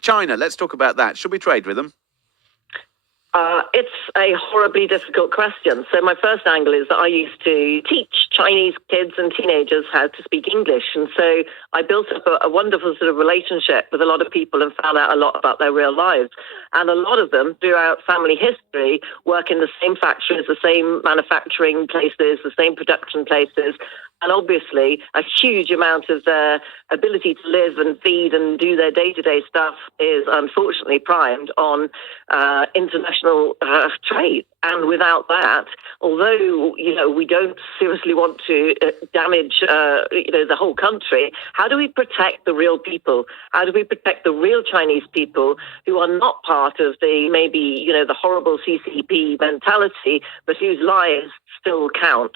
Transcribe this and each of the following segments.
China, let's talk about that. Should we trade with them? It's a horribly difficult question. So my first angle is that I used to teach Chinese kids and teenagers how to speak English. And so I built up a wonderful sort of relationship with a lot of people and found out a lot about their real lives. And a lot of them, throughout family history, work in the same factories, the same manufacturing places, the same production places. And obviously, a huge amount of their ability to live and feed and do their day-to-day stuff is unfortunately primed on international trade. And without that, although, we don't seriously want to damage, the whole country, how do we protect the real people? How do we protect the real Chinese people who are not part of the horrible CCP mentality, but whose lives still count?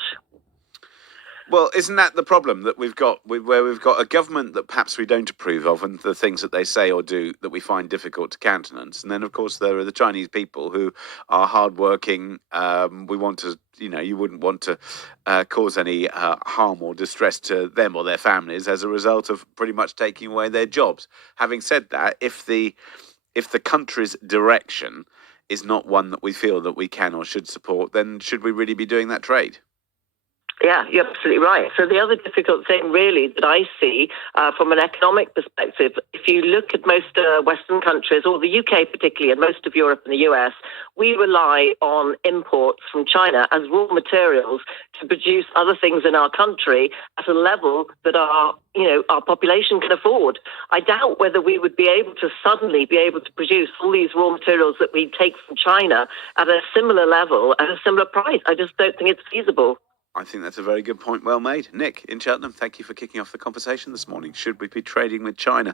Well, isn't that the problem that we've got, where we've got a government that perhaps we don't approve of and the things that they say or do that we find difficult to countenance? And then, of course, there are the Chinese people who are hardworking. We want to, you wouldn't want to cause any harm or distress to them or their families as a result of pretty much taking away their jobs. Having said that, if the country's direction is not one that we feel that we can or should support, then should we really be doing that trade? Yeah, you're absolutely right. So the other difficult thing really that I see from an economic perspective, if you look at most Western countries, or the UK particularly, and most of Europe and the US, we rely on imports from China as raw materials to produce other things in our country at a level that our population can afford. I doubt whether we would be able to suddenly be able to produce all these raw materials that we take from China at a similar level, at a similar price. I just don't think it's feasible. I think that's a very good point. Well made. Nick in Cheltenham, thank you for kicking off the conversation this morning. Should we be trading with China?